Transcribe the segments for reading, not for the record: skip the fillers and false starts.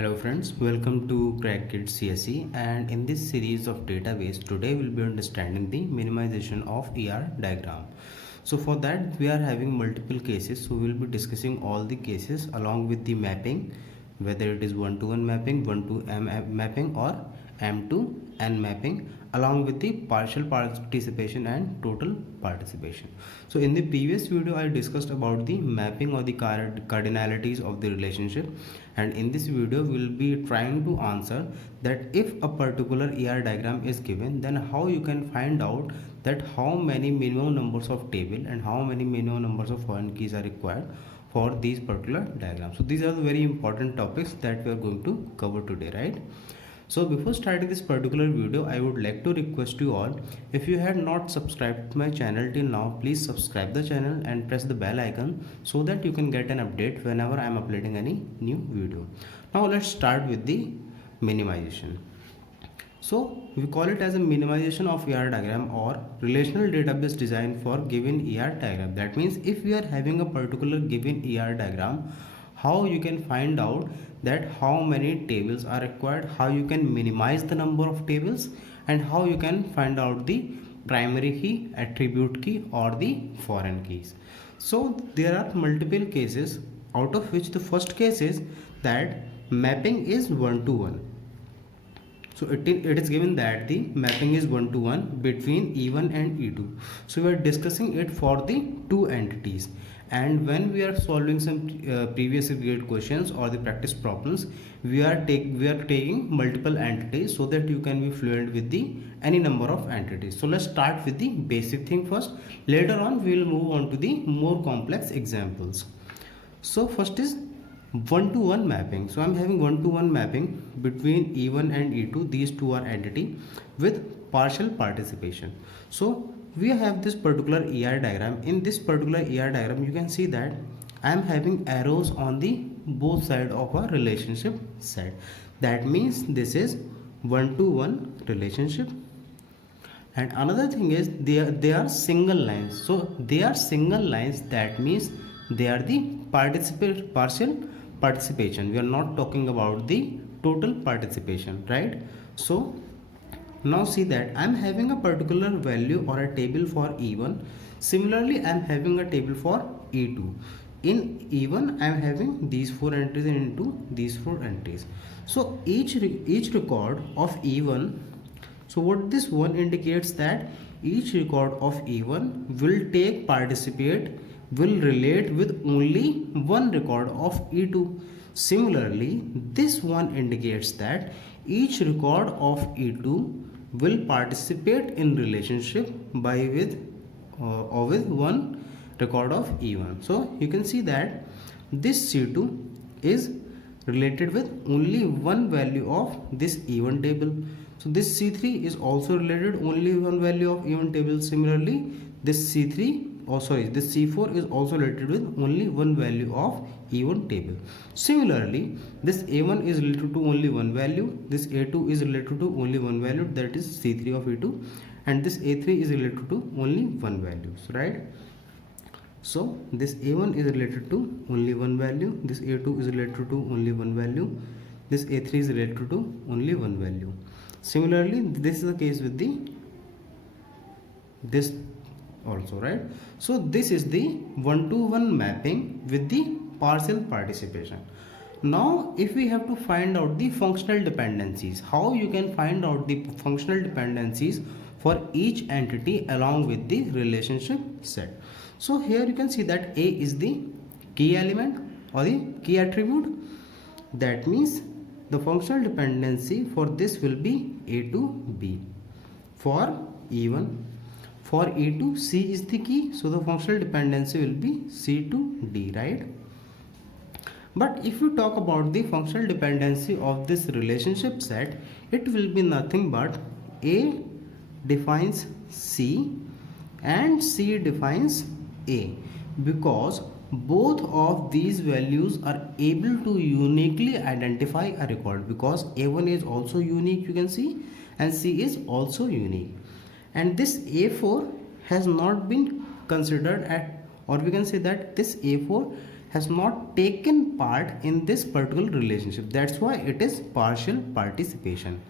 Hello friends, welcome to CrackKit CSE, and in this series of database today we'll be understanding the minimization of ER diagram. So for that we are having multiple cases, so we'll be discussing all the cases along with the mapping, whether it is one-to-one mapping, one-to-m mapping or m to n mapping, along with the partial participation and total participation. So in the previous video I discussed about the mapping or the cardinalities of the relationship, and in this video we will be trying to answer that if a particular ER diagram is given, then how you can find out that how many minimum numbers of table and how many minimum numbers of foreign keys are required for these particular diagrams. So these are the very important topics that we are going to cover today, right? So before starting this particular video, I would like to request you all, if you had not subscribed to my channel till now, please subscribe the channel and press the bell icon so that you can get an update whenever I am uploading any new video. Now let's start with the minimization. So we call it as a minimization of ER diagram or relational database design for given ER diagram. That means if we are having a particular given ER diagram, how you can find out that how many tables are required, how you can minimize the number of tables, and how you can find out the primary key, attribute key or the foreign keys. So there are multiple cases, out of which the first case is that mapping is one-to-one. So it is given that the mapping is one-to-one between E1 and E2. So we are discussing it for the two entities, and when we are solving some previous grade questions or the practice problems, we are taking multiple entities so that you can be fluent with the any number of entities. So let's start with the basic thing first. Later on we will move on to the more complex examples. So first is one-to-one mapping. So I'm having one-to-one mapping between E1 and E2. These two are entity with partial participation. So we have this particular ER diagram. In this particular ER diagram you can see that I am having arrows on the both side of a relationship set. That means this is one-to-one relationship. And another thing is they are single lines. So they are single lines, that means they are the partial participation. We are not talking about the total participation, right? So now see that I am having a particular value or a table for E1. Similarly, I am having a table for E2. In E1 I am having these four entries, and into these four entries. So each record of E1, so what this one indicates that each record of E1 will relate with only one record of E2. Similarly, this one indicates that each record of E2 will participate in relationship with one record of E1. So you can see that this C2 is related with only one value of this E1 table. So this C3 is also related only one value of E1 table. Similarly, this this C4 is also related with only one value of E1 table. Similarly, this A1 is related to only one value, this A2 is related to only one value, that is C3 of E2, and this A3 is related to only one value, right? So this A1 is related to only one value, this A2 is related to only one value, this A3 is related to only one value. Similarly, this is the case with this also, right? So this is the one-to-one mapping with the partial participation. Now if we have to find out the functional dependencies, how you can find out the functional dependencies for each entity along with the relationship set. So here you can see that A is the key element or the key attribute. That means the functional dependency for this will be A to B. For E1, for E2, C is the key, so the functional dependency will be C to D, right? But if you talk about the functional dependency of this relationship set, it will be nothing but A defines C and C defines A, because both of these values are able to uniquely identify a record, because A1 is also unique, you can see, and C is also unique. And this A4 has not been considered at, or we can say that this A4 has not taken part in this particular relationship. That's why it is partial participation.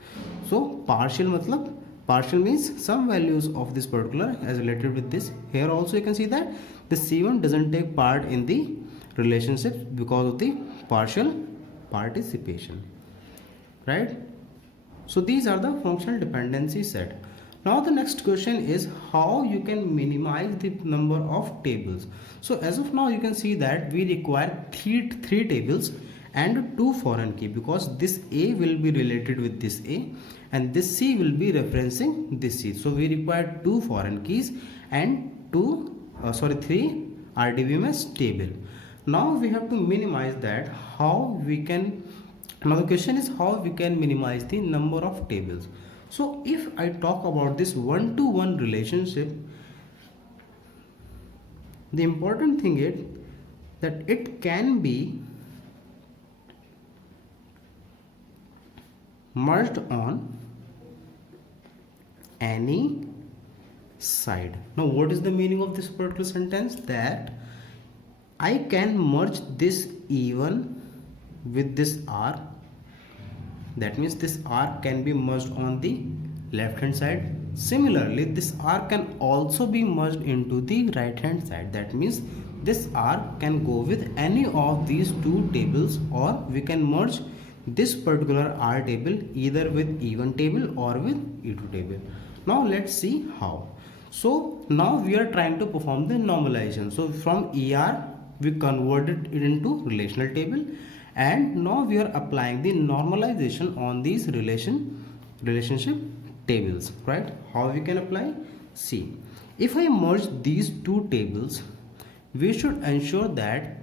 So partial matlab, partial means some values of this particular as related with this. Here also you can see that the C1 doesn't take part in the relationship because of the partial participation, right? So these are the functional dependency set. Now the next question is how you can minimize the number of tables. So as of now you can see that we require three tables and two foreign key, because this A will be related with this A and this C will be referencing this C. So we require two foreign keys and three RDBMS table. Now we have to minimize that. How we can, now the question is how we can minimize the number of tables. So if I talk about this one-to-one relationship, the important thing is that it can be merged on any side. Now what is the meaning of this particular sentence? That I can merge this E1 with this R. That means this R can be merged on the left hand side. Similarly, this R can also be merged into the right hand side. That means this R can go with any of these two tables, or we can merge this particular R table either with E1 table or with E2 table. Now let's see how. So now we are trying to perform the normalization. So from ER we converted it into relational table, and now we are applying the normalization on these relationship tables, right? How we can apply? See, if I merge these two tables, we should ensure that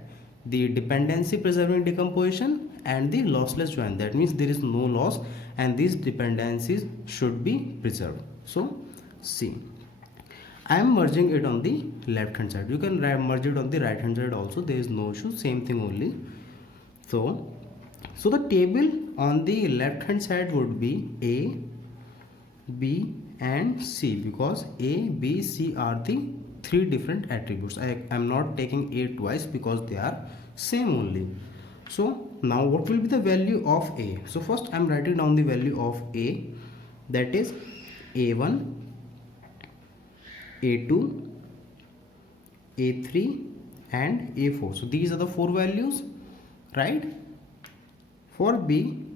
the dependency preserving decomposition and the lossless join, that means there is no loss and these dependencies should be preserved. So see, I am merging it on the left hand side. You can merge it on the right hand side also, there is no issue, same thing only. So the table on the left hand side would be A, B and C, because A, B, C are the three different attributes. I am not taking A twice because they are same only. So now what will be the value of A? So first I am writing down the value of A, that is A1, A2, A3 and A4. So these are the four values, right? For B,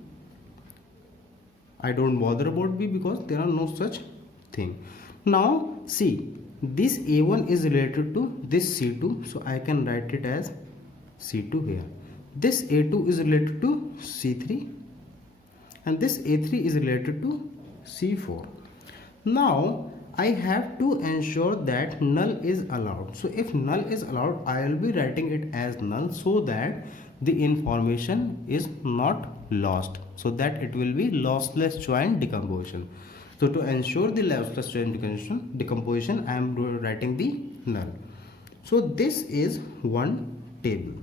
I don't bother about B because there are no such thing. Now see, this A1 is related to this C2, so I can write it as C2 here. This A2 is related to C3 and this A3 is related to C4. Now I have to ensure that null is allowed. So if null is allowed, I will be writing it as null so that the information is not lost, so that it will be lossless join decomposition. So to ensure the lossless join decomposition, I am writing the null. So this is one table.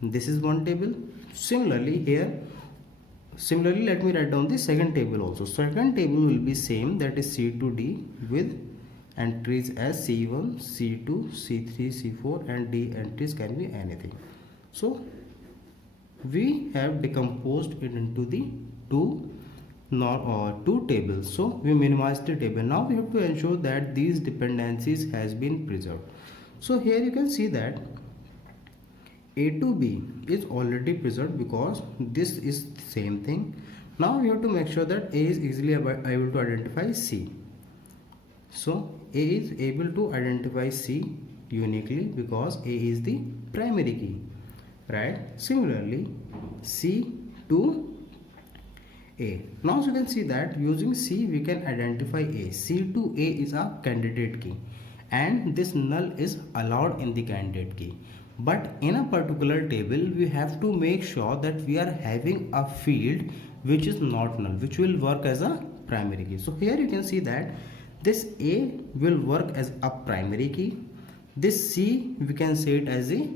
This is one table. Similarly here, let me write down the second table also. Second table will be same, that is C2D with entries as C1, C2, C3, C4 and D entries can be anything. So we have decomposed it into the two tables. So we minimize the table. Now we have to ensure that these dependencies has been preserved. So here you can see that A to B is already preserved because this is the same thing. Now we have to make sure that A is easily able to identify C. So A is able to identify C uniquely because A is the primary key, right? Similarly, C to A. Now you can see that using C we can identify A. C to A is a candidate key and this null is allowed in the candidate key. But in a particular table we have to make sure that we are having a field which is not null, which will work as a primary key. So here you can see that this A will work as a primary key, this C we can say it as a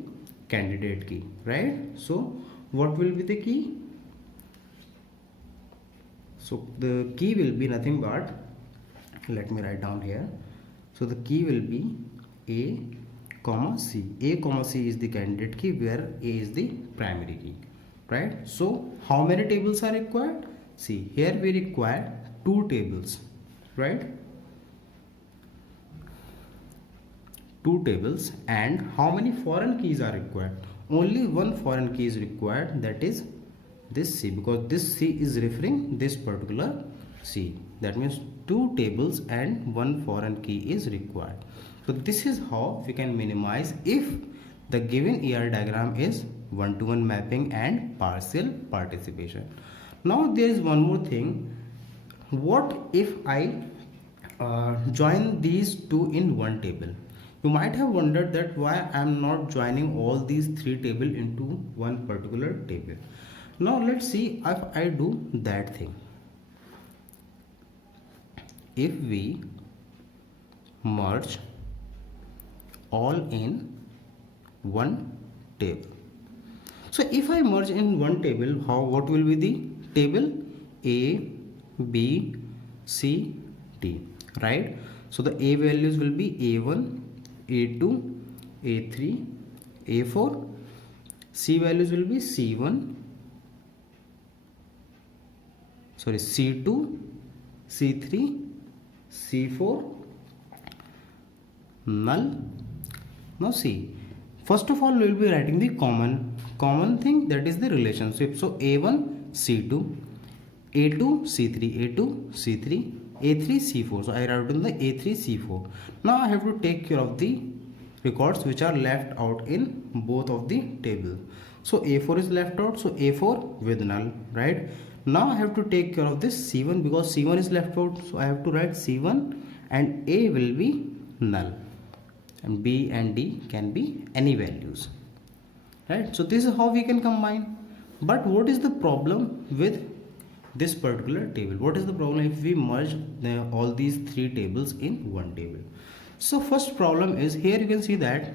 candidate key, right? So what will be the key? So the key will be nothing but, let me write down here. So the key will be A comma C. A comma C is the candidate key where A is the primary key, right? So how many tables are required? See, here we require 2 tables, right? 2 tables. And how many foreign keys are required? Only one foreign key is required, that is this C, because this C is referring this particular C. That means 2 tables and 1 foreign key is required. So this is how we can minimize if the given ER diagram is one-to-one mapping and partial participation. Now there is one more thing. What if I join these two in one table? You might have wondered that why I am not joining all these 3 tables into one particular table. Now let's see if I do that thing. If we merge all in one table. So if I merge in one table, what will be the table? A, B, C, D, right? So the A values will be A1, A2, A3, A4. C values will be C1, C2, C3, C4, null. Now see, first of all we will be writing the common thing, that is the relationship. So A1 C2, A2 C3, A2 C3, A3 C4. So I write in the A3 C4. Now I have to take care of the records which are left out in both of the tables. So A4 is left out, so A4 with null, right? Now I have to take care of this C1 because C1 is left out, so I have to write C1 and A will be null and B and D can be any values, right? So this is how we can combine. But what is the problem with this particular table? What is the problem if we merge all these 3 tables in one table? So first problem is, here you can see that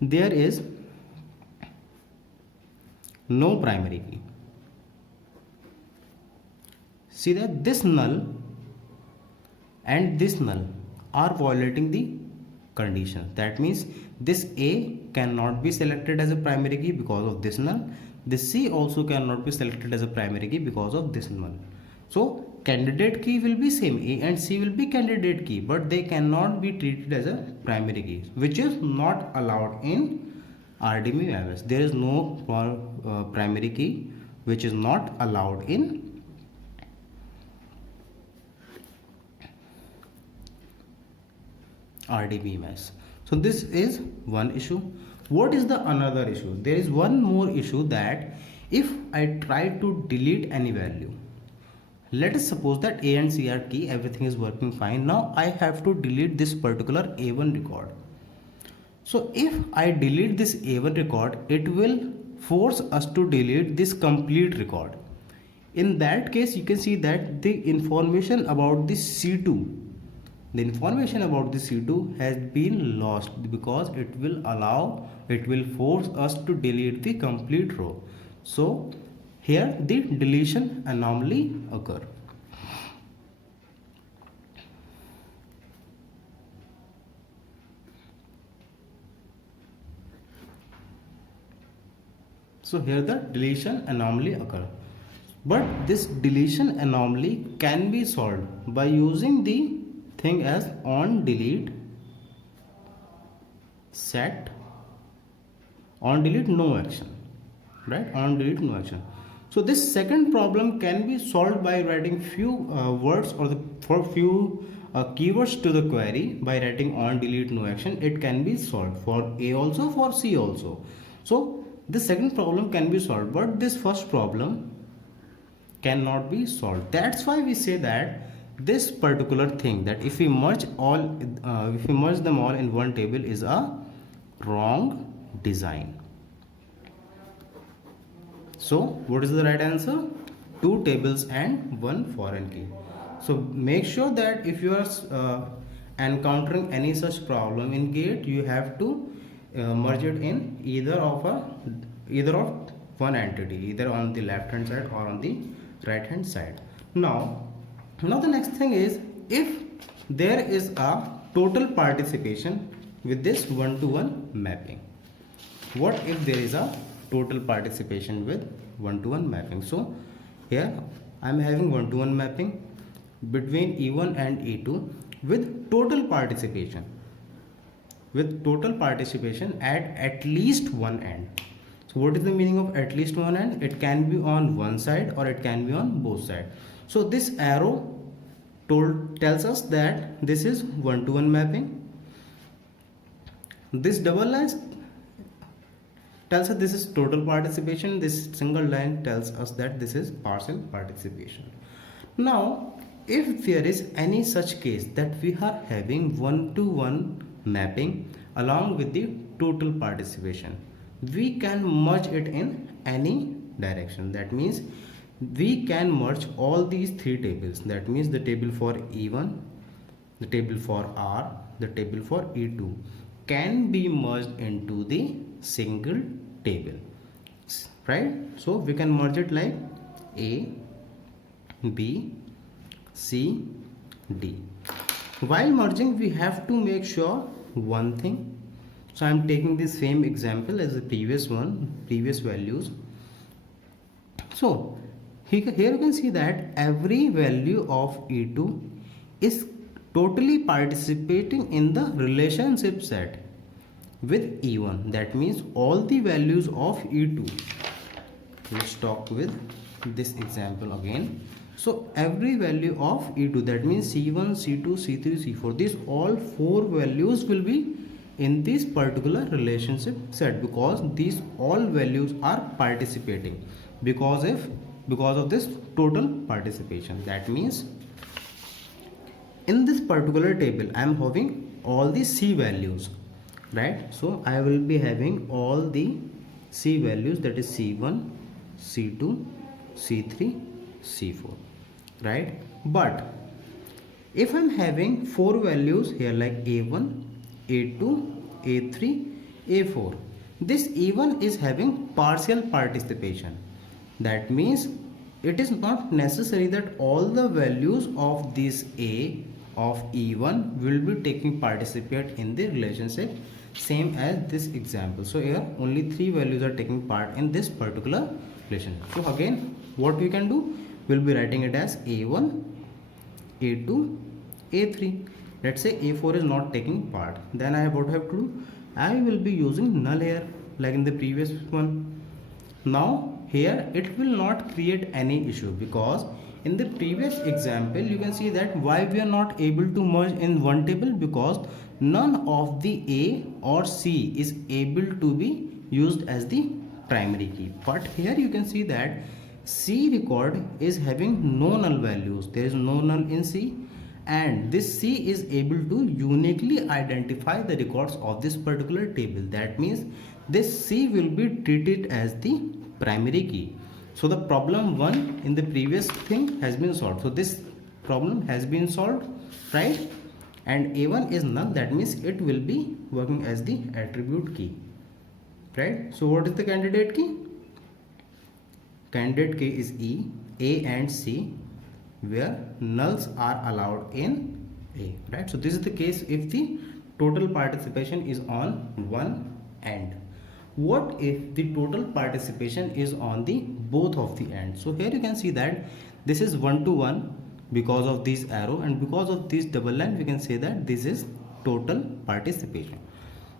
there is no primary key. See that this null and this null are violating the condition. That means this A cannot be selected as a primary key because of this null. This C also cannot be selected as a primary key because of this null. So candidate key will be same, A and C will be candidate key, but they cannot be treated as a primary key, which is not allowed in RDBMS. There is no primary key which is not allowed in RDBMS. So this is one issue. What is the another issue? There is one more issue, that if I try to delete any value, let us suppose that A and C are key, everything is working fine. Now I have to delete this particular A1 record. So if I delete this A1 record, it will force us to delete this complete record. In that case, you can see that the information about this C2, the information about the C2 has been lost because it will force us to delete the complete row. So here the deletion anomaly occur. So here the deletion anomaly occur. But this deletion anomaly can be solved by using the thing as on delete set on delete no action, right? On delete no action. So this second problem can be solved by writing few words or for few keywords to the query. By writing on delete no action, it can be solved for A also, for C also. So this second problem can be solved, but this first problem cannot be solved. That's why we say that this particular thing, that if we merge them all in one table, is a wrong design. So what is the right answer? 2 tables and 1 foreign key. So make sure that if you are encountering any such problem in GATE, you have to merge it in either of one entity, either on the left hand side or on the right hand side. Now the next thing is, if there is a total participation with this one-to-one mapping. What if there is a total participation with one-to-one mapping? So here I am having one-to-one mapping between E1 and E2 with total participation at least one end. So what is the meaning of at least one end? It can be on one side or it can be on both sides. So this arrow tells us that this is one-to-one mapping. This double line tells us this is total participation. This single line tells us that this is partial participation. Now if there is any such case that we are having one-to-one mapping along with the total participation, we can merge it in any direction. That means we can merge all these three tables. That means the table for E1, the table for R, the table for E2 can be merged into the single table, right? So we can merge it like A, B, C, D. While merging, we have to make sure one thing. So I am taking the same example as the previous values. So here you can see that every value of E2 is totally participating in the relationship set with E1. That means all the values of E2. Let's talk with this example again. So every value of E2, that means C1, C2, C3, C4, these all four values will be in this particular relationship set because these all values are participating because of this total participation. That means in this particular table I am having all the C values, right? So I will be having all the C values, that is C1, C2, C3, C4, right? But if I'm having four values here like A1, A2, A3, A4, this E1 is having partial participation. That means it is not necessary that all the values of this A of E1 will be taking participate in the relationship, same as this example. So here only three values are taking part in this particular relationship. So again what we can do, we'll be writing it as A1, A2, A3. Let's say A4 is not taking part, then I what have to do, I will be using null here like in the previous one. Now here it will not create any issue because in the previous example you can see that why we are not able to merge in one table, because none of the A or C is able to be used as the primary key. But here you can see that C record is having no null values, there is no null in C, and this C is able to uniquely identify the records of this particular table. That means this C will be treated as the primary key. So the problem 1 in the previous thing has been solved. So this problem has been solved, right? And A1 is null, that means it will be working as the attribute key, right? So what is the candidate key? Candidate key is E, A and C, where nulls are allowed in A, right? So this is the case if the total participation is on one end. What if the total participation is on the both of the ends? So here you can see that this is one-to-one because of this arrow, and because of this double line we can say that this is total participation.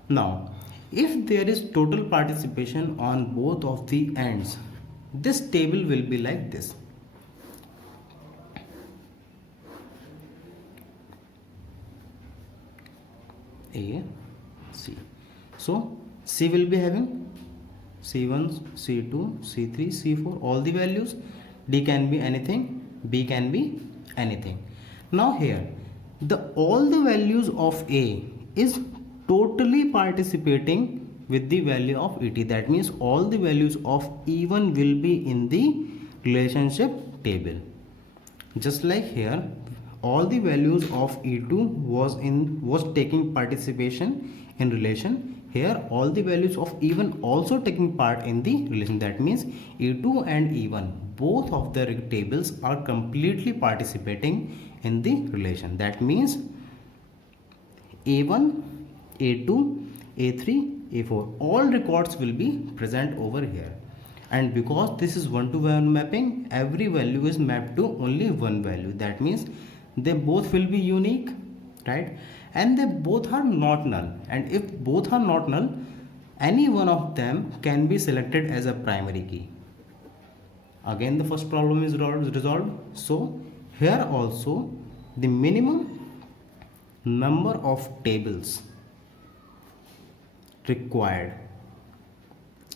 Now if there is total participation on both of the ends, this table will be like this. A, C. So C will be having C1, C2, C3, C4, all the values. D can be anything, B can be anything. Now here all the values of A is totally participating with the value of ET. That means all the values of E1 will be in the relationship table. Just like here all the values of E2 was taking participation in relation. Here all the values of E1 also taking part in the relation. That means E2 and E1 both of the tables are completely participating in the relation. That means A1 A2, A3, A4. All records will be present over here. And because this is one-to-one mapping, every value is mapped to only one value. That means they both will be unique, right? And they both are not null. And if both are not null, any one of them can be selected as a primary key. Again, the first problem is resolved. So here also the minimum number of tables required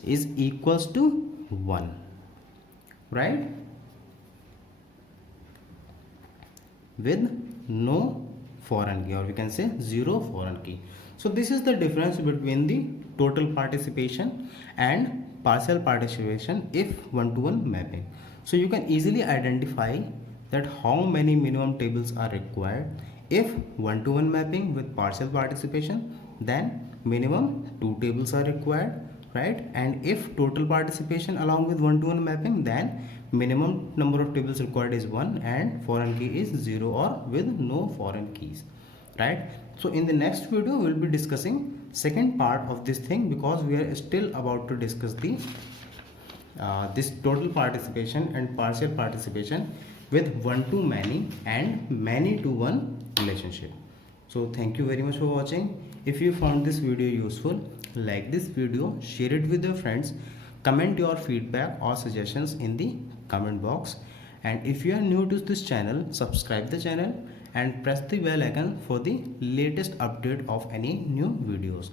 is equals to 1, right? With no foreign key, or we can say 0 foreign key. So this is the difference between the total participation and partial participation if one-to-one mapping. So you can easily identify that how many minimum tables are required. If one-to-one mapping with partial participation, then minimum 2 tables are required, right? And if total participation along with one-to-one mapping, then minimum number of tables required is 1 and foreign key is 0 or with no foreign keys, right? So in the next video we'll be discussing second part of this thing, because we are still about to discuss the this total participation and partial participation with one to many and many to one relationship. So thank you very much for watching. If you found this video useful, like this video, share it with your friends, comment your feedback or suggestions in the comment box, and if you are new to this channel, subscribe the channel and press the bell icon for the latest update of any new videos.